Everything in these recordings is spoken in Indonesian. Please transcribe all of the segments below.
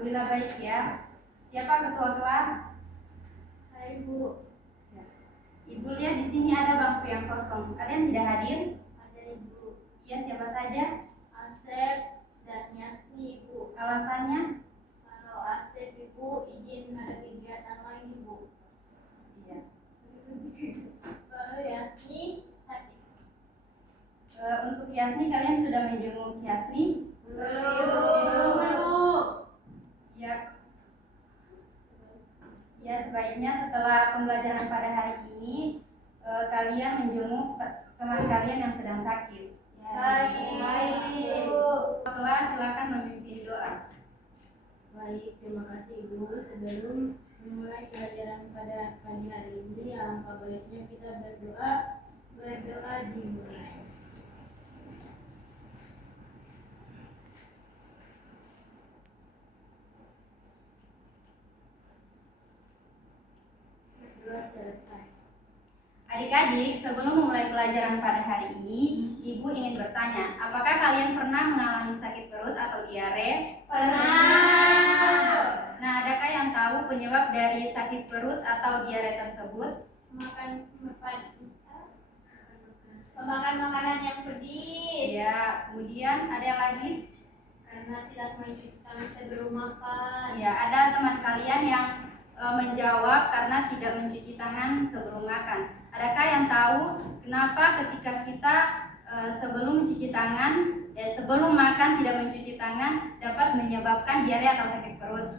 Alhamdulillah baik ya. Siapa ketua kelas? Hai Bu. Ya. Ibu lihat di sini ada bangku yang kosong. Ada yang tidak hadir? Ada Ibu. Iya, siapa saja? Asep dan Yasni Ibu. Alasannya? Kalau Asep Ibu izin ada kegiatan lain Ibu. Iya. Kalau Yasni sakit. Untuk Yasni, kalian sudah menjenguk Yasni? Belum Ibu. Ya, sebaiknya setelah pembelajaran pada hari ini kalian menjenguk teman kalian yang sedang sakit. Baik Ibu. Kelas silakan memimpin doa. Baik, terima kasih Ibu. Sebelum memulai pelajaran pada pagi hari ini, alangkah baiknya kita berdoa dimulai. Berdoa selesai. Adik-adik, sebelum memulai pelajaran pada hari ini, Ibu ingin bertanya, apakah kalian pernah mengalami sakit perut atau diare? Pernah. Nah, adakah yang tahu penyebab dari sakit perut atau diare tersebut? Memakan makanan yang pedis. Ya, kemudian ada yang lagi? Karena tidak mencuci tangan sebelum makan. Ya, ada teman kalian yang menjawab karena tidak mencuci tangan sebelum makan. Adakah yang tahu kenapa ketika kita sebelum mencuci tangan, sebelum makan tidak mencuci tangan dapat menyebabkan diare atau sakit perut?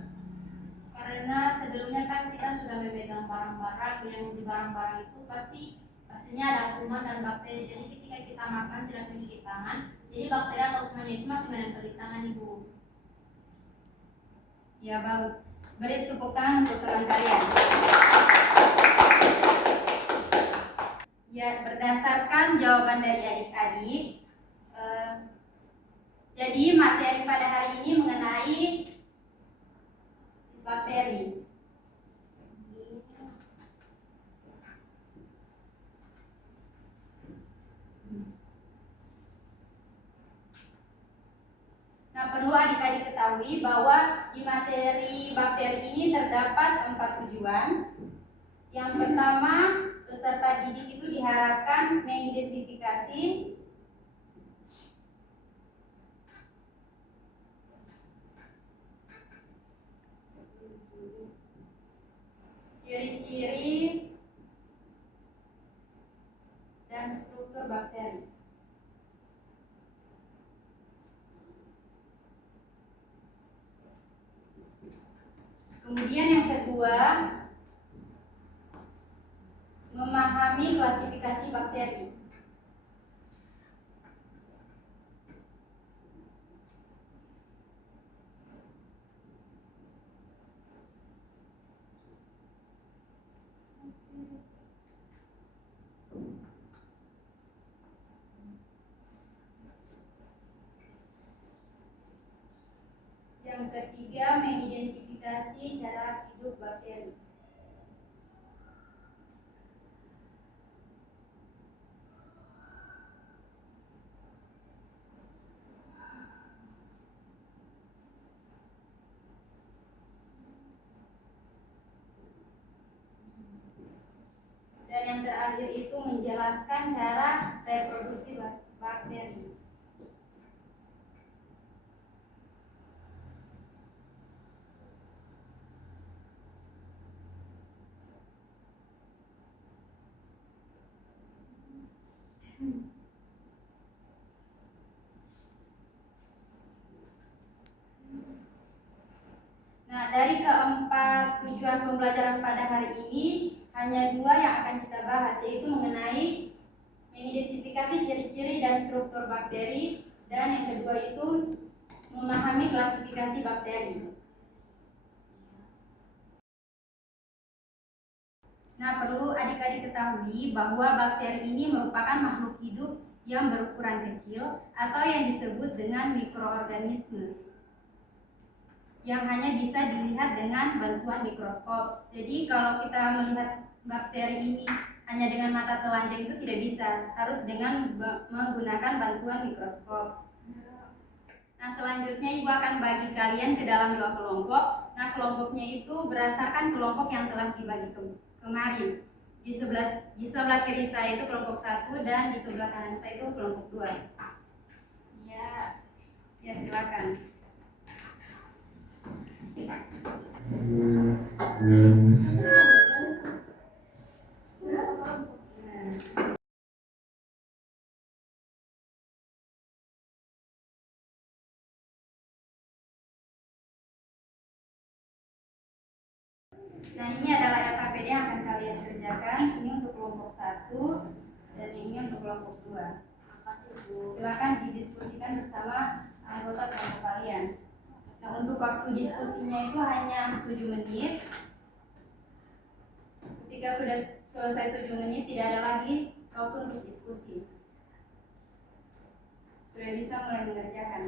Karena sebelumnya kan kita sudah memegang barang-barang yang di barang-barang itu pastinya ada kuman dan bakteri. Jadi ketika kita makan tidak mencuci tangan, jadi bakteri atau kuman itu masih menempel di tangan Ibu. Ya, bagus. Beri tepuk tangan untuk teman kalian. Ya, berdasarkan jawaban dari adik-adik, jadi materi pada hari ini mengenai bakteri. Nah, perlu adik-adik ketahui bahwa di materi bakteri ini terdapat 4 tujuan. Yang pertama, peserta didik itu diharapkan mengidentifikasi ciri-ciri dan struktur bakteri. Kemudian yang kedua, memahami klasifikasi bakteri. Yang ketiga, mengidentifikasi cara hidup bakteri. Dan yang terakhir itu menjelaskan cara reproduksi bakteri. Nah, dari keempat tujuan pembelajaran pada hari ini, hanya 2 yang akan kita bahas, yaitu mengenai mengidentifikasi ciri-ciri dan struktur bakteri, dan yang kedua itu memahami klasifikasi bakteri. Nah, perlu adik-adik ketahui bahwa bakteri ini merupakan makhluk hidup yang berukuran kecil atau yang disebut dengan mikroorganisme, yang hanya bisa dilihat dengan bantuan mikroskop. Jadi kalau kita melihat bakteri ini hanya dengan mata telanjang itu tidak bisa, harus dengan menggunakan bantuan mikroskop. Nah, selanjutnya Ibu akan bagi kalian ke dalam 2 kelompok. Nah, kelompoknya itu berdasarkan kelompok yang telah dibagi kemarin. Di sebelah kiri saya itu kelompok 1 dan di sebelah kanan saya itu kelompok 2. Ya. Ya, silakan. Nah, ini adalah LKPD yang akan kalian kerjakan. Ini untuk kelompok 1 dan ini untuk kelompok 2. Silakan didiskusikan bersama anggota kelompok kalian. Nah, untuk waktu diskusinya itu hanya 7 menit. Ketika sudah selesai 7 menit, tidak ada lagi waktu untuk diskusi. Sudah bisa mulai mengerjakan.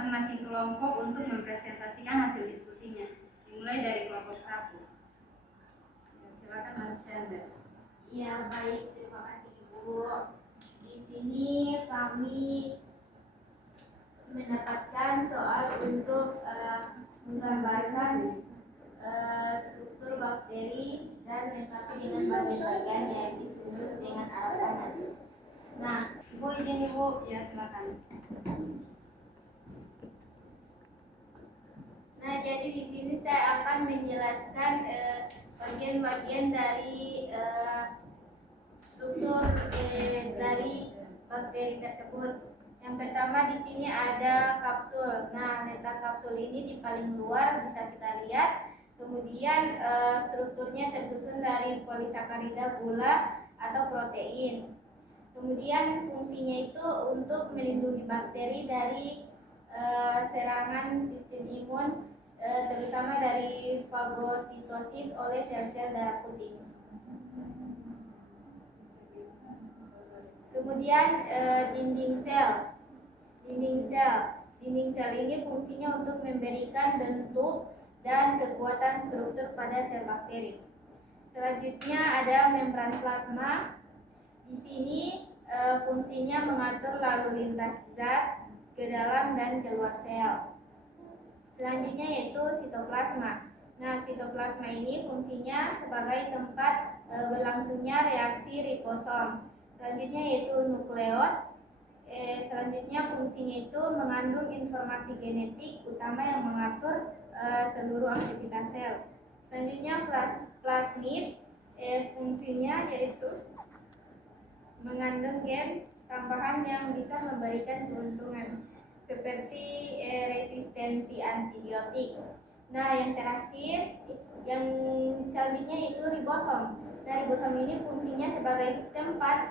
masing-masing kelompok untuk mempresentasikan hasil diskusinya. Dimulai dari kelompok 1. Ya, silakan Marsyanda. Ya, baik, terima kasih Ibu. Di sini kami mendapatkan soal untuk menggambarkan struktur bakteri dan melengkapi dengan bagian-bagian yang disebut dengan arah panah. Nah, Ibu izin Ibu, Ya, silakan. Nah, jadi di sini saya akan menjelaskan bagian-bagian dari struktur dari bakteri tersebut. Yang pertama di sini ada kapsul. Nah, letak kapsul ini di paling luar bisa kita lihat. Kemudian strukturnya tersusun dari polisakarida, gula atau protein. Kemudian fungsinya itu untuk melindungi bakteri dari serangan sistem imun, terutama dari fagositosis oleh sel-sel darah putih. Kemudian dinding sel. Dinding sel ini fungsinya untuk memberikan bentuk dan kekuatan struktur pada sel bakteri. Selanjutnya ada membran plasma. Di sini fungsinya mengatur lalu lintas zat ke dalam dan keluar sel. Selanjutnya yaitu sitoplasma. Nah, sitoplasma ini fungsinya sebagai tempat berlangsungnya reaksi ribosom. Selanjutnya yaitu nukleot. Selanjutnya fungsinya itu mengandung informasi genetik utama yang mengatur seluruh aktivitas sel. Selanjutnya plasmid. Fungsinya yaitu mengandung gen tambahan yang bisa memberikan keuntungan seperti resistensi antibiotik. Nah, yang terakhir, yang selanjutnya itu ribosom. Nah, ribosom ini fungsinya sebagai tempat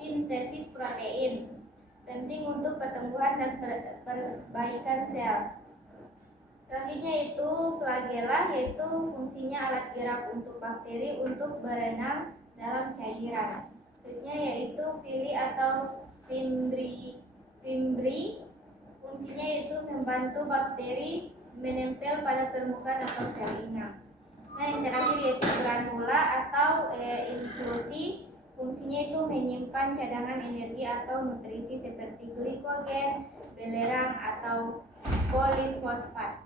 sintesis protein, penting untuk pertumbuhan dan perbaikan sel. Selanjutnya itu flagella, yaitu fungsinya alat gerak untuk bakteri untuk berenang dalam cairan. Selanjutnya yaitu villi atau fimbri. Fungsinya yaitu membantu bakteri menempel pada permukaan atau sel inang. Nah, yang terakhir yaitu granula atau inklusi. Fungsinya itu menyimpan cadangan energi atau nutrisi seperti glikogen, belerang atau polifosfat.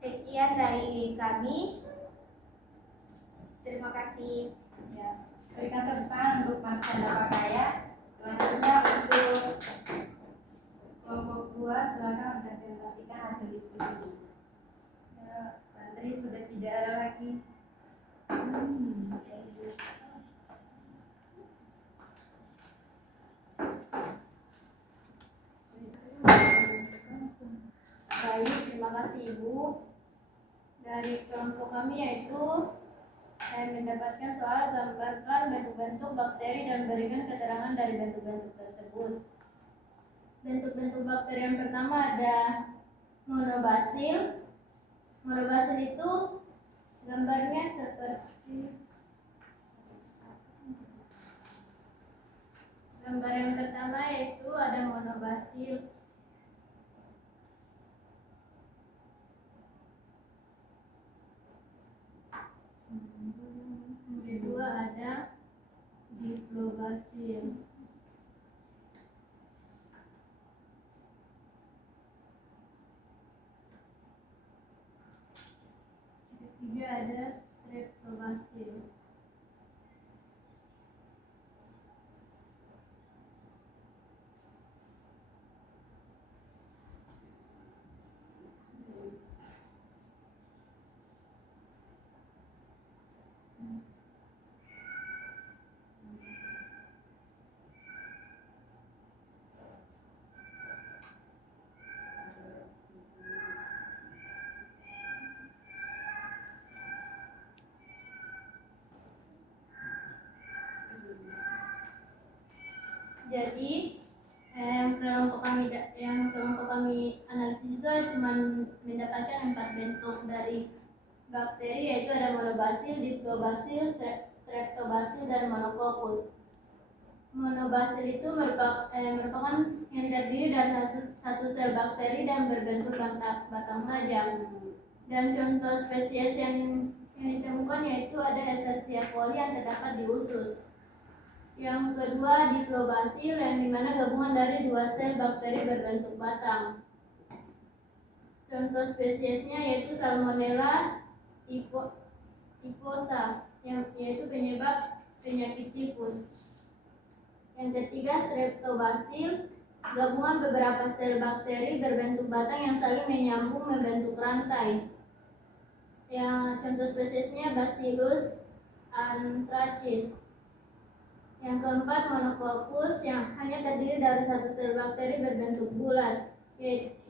Sekian dari kami. Terima kasih. Ya, berikan tepuk tangan untuk Marsyanda Pakaya. Selanjutnya untuk kelompok 2, silakan presentasikan hasil diskusi. Ya, Tantri sudah tidak ada lagi. Baik, terima kasih Ibu. Dari kelompok kami yaitu saya mendapatkan soal gambarkan bentuk-bentuk bakteri dan berikan keterangan dari bentuk-bentuk tersebut. Bentuk-bentuk bakteri yang pertama ada monobasil. Monobasil itu gambarnya seperti gambar yang pertama yaitu ada monobasil. Yang kedua ada diplobasil. Ketiga ada streptobasil. Jadi kelompok kami analisis itu cuma mendapatkan 4 bentuk dari bakteri, yaitu ada monobasil, diplobasil, streptobasil, dan monococcus. Monobacil itu merupakan yang terdiri dari satu sel bakteri dan berbentuk batang panjang. Dan contoh spesies yang ditemukan yaitu ada Escherichia coli yang terdapat di usus. Yang kedua Diplobacil yang dimana gabungan dari dua sel bakteri berbentuk batang. Contoh spesiesnya yaitu Salmonella typhosa yaitu penyebab penyakit tifus. Yang ketiga Streptobacil, gabungan beberapa sel bakteri berbentuk batang yang saling menyambung membentuk rantai. Yang contoh spesiesnya Bacillus anthracis. Yang keempat Monococcus yang hanya terdiri dari satu sel bakteri berbentuk bulat.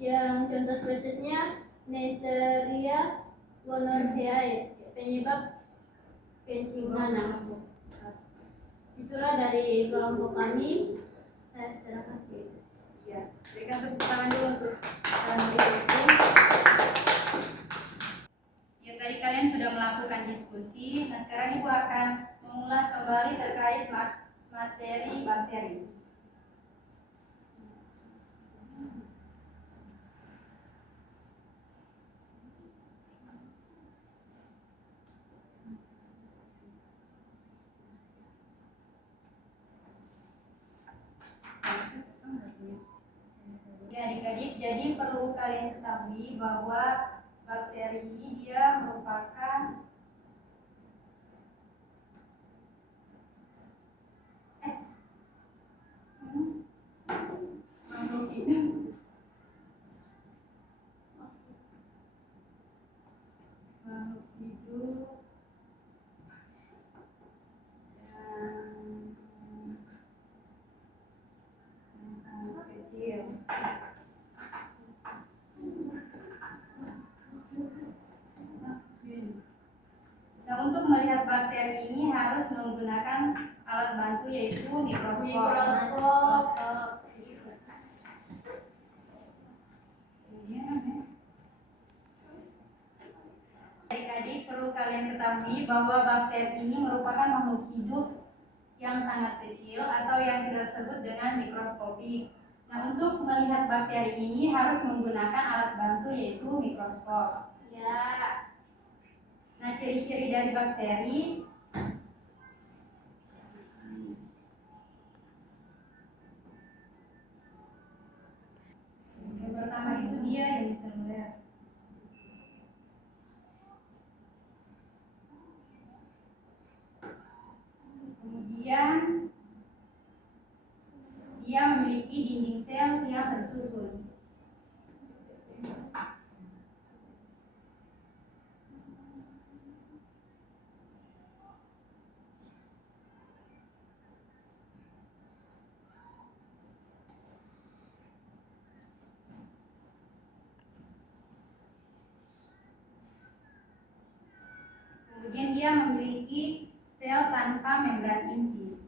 Yang contoh spesiesnya Neisseria gonorrhoeae, penyebab kencing nanah. Itulah dari kelompok kami. Saya serahkan ke Ibu. Ya, berikan tepuk tangan dulu untuk Ibu. Ya, tadi kalian sudah melakukan diskusi. Nah, sekarang Ibu akan mengulas kembali terkait materi bakteri. Ya adik-adik, jadi perlu kalian ketahui bahwa bakteri ini dia merupakan makhluk hidup yang sangat kecil. Nah, untuk melihat bakteri ini harus menggunakan alat bantu yaitu mikroskop. Adik-adik perlu kalian ketahui bahwa bakteri ini merupakan makhluk hidup yang sangat kecil atau yang kita sebut dengan mikroskopik. Nah, untuk melihat bakteri ini harus menggunakan alat bantu yaitu mikroskop. Ya. Nah, ciri-ciri dari bakteri yang pertama itu dia uniseluler. Kemudian dia memiliki dinding sel yang tersusun. Kemudian dia memiliki sel tanpa membran inti.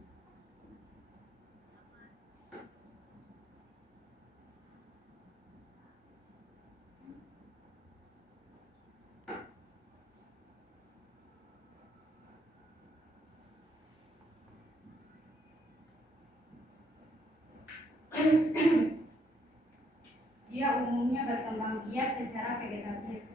Dia umumnya berkembang biak secara vegetatif.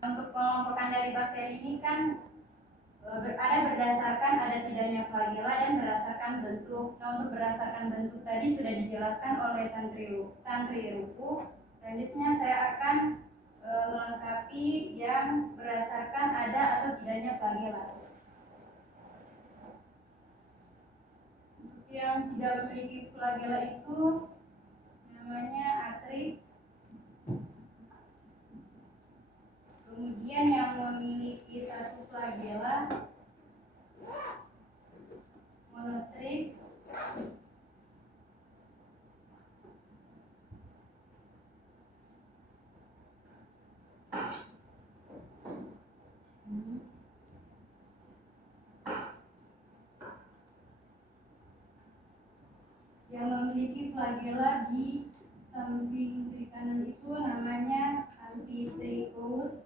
Untuk pengelompokan dari bakteri ini kan ada tidaknya flagela dan berdasarkan bentuk. Nah, untuk berdasarkan bentuk tadi sudah dijelaskan oleh Tantri Ruku. Selanjutnya saya akan melengkapi yang berdasarkan ada atau tidaknya flagela. Untuk yang tidak memiliki flagela itu namanya atrik. Kemudian yang memiliki satu flagela monotrik. memiliki flagela di samping kiri kanan itu namanya Amphitrichus.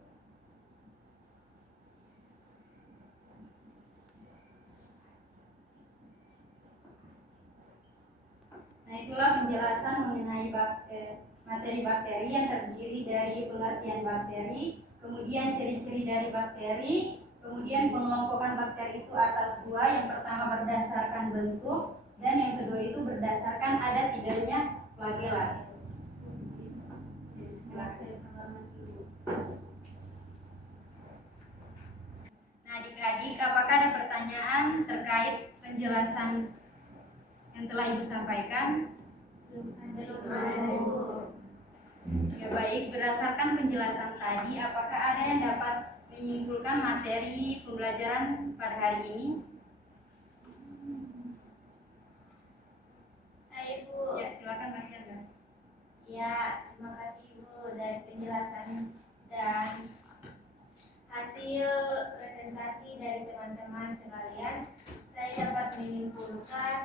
Nah, itulah penjelasan mengenai materi bakteri yang terdiri dari pengertian bakteri, kemudian ciri-ciri dari bakteri, kemudian pengelompokan bakteri itu atas dua, yang pertama berdasarkan bentuk, dan yang kedua itu berdasarkan ada tidaknya flagela. Nah, adik-adik, apakah ada pertanyaan terkait penjelasan yang telah Ibu sampaikan? Belum Belum. Ya baik, berdasarkan penjelasan tadi, apakah ada yang dapat menyimpulkan materi pembelajaran pada hari ini? Saya Bu. Ya, silakan Mas Chandra. Ya, terima kasih Bu dari penjelasan dan hasil presentasi dari teman-teman sekalian. Saya dapat menyimpulkan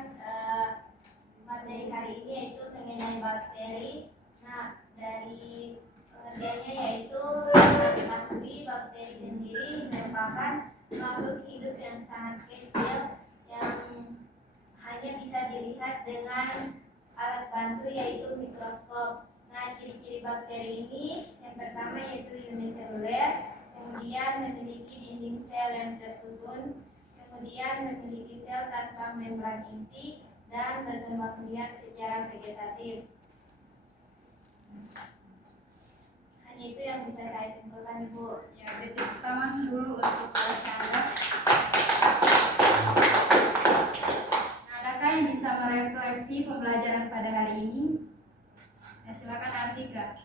materi hari ini yaitu mengenai bakteri. Nah, dari pengertiannya yaitu mengetahui bakteri sendiri merupakan makhluk hidup yang sangat kecil yang hanya bisa dilihat dengan alat bantu yaitu mikroskop. Nah, ciri-ciri bakteri ini yang pertama yaitu uniseluler, kemudian memiliki dinding sel yang tersusun, kemudian memiliki sel tanpa membran inti, dan berkembang biak secara vegetatif. Hanya itu yang bisa saya simpulkan, Ibu. Ya, tepuk tangan dulu untuk Mas Chandra. Nah, adakah yang bisa merefleksi pembelajaran pada hari ini? Ya, silakan Artika.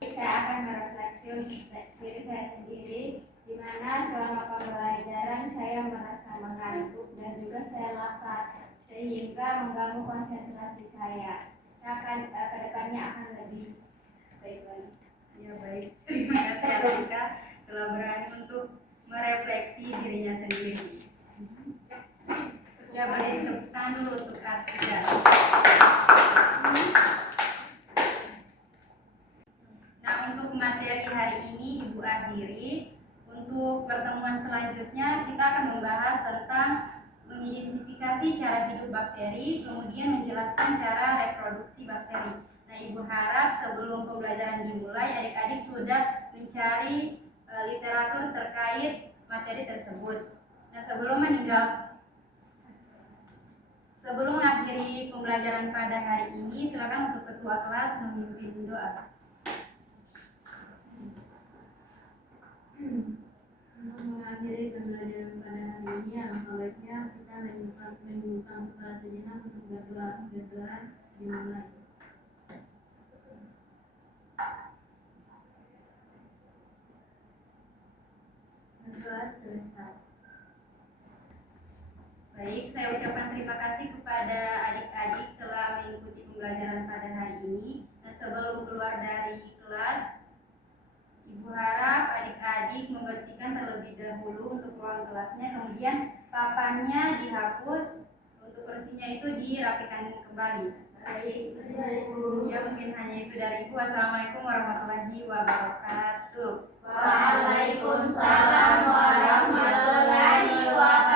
Saya akan merefleksi untuk diri saya sendiri, di mana selama pembelajaran saya merasa mengantuk dan juga saya lapar, sehingga mengganggu konsentrasi saya. Saya akan kedepannya akan lebih baik lagi. Ya baik, terima kasih Artika telah berani untuk merefleksi dirinya sendiri. Ya baik, tepuk tangan dulu untuk Artika. Nah, untuk materi hari ini Ibu akhiri. Untuk pertemuan selanjutnya kita akan membahas tentang mengidentifikasi cara hidup bakteri, kemudian menjelaskan cara reproduksi bakteri. Nah, Ibu harap sebelum pembelajaran dimulai, adik-adik sudah mencari literatur terkait materi tersebut. Nah, sebelum mengakhiri pembelajaran pada hari ini, silakan untuk ketua kelas memimpin doa. Untuk mengakhiri pembelajaran pada hari ini, alangkah baiknya kita membuka kepala sejenak untuk berdoa. Berdoa dimulai. Berdoa selesai. Baik, saya ucapkan terima kasih kepada adik-adik telah mengikuti pembelajaran pada hari ini. Nah, sebelum keluar dari kelas, Ibu harap adik-adik membersihkan terlebih dahulu untuk ruang kelasnya, kemudian papannya dihapus, untuk bersihnya itu dirapikan kembali. Baik, ya mungkin hanya itu dari Ibu. Wassalamualaikum warahmatullahi wabarakatuh. Waalaikumsalam warahmatullahi wabarakatuh.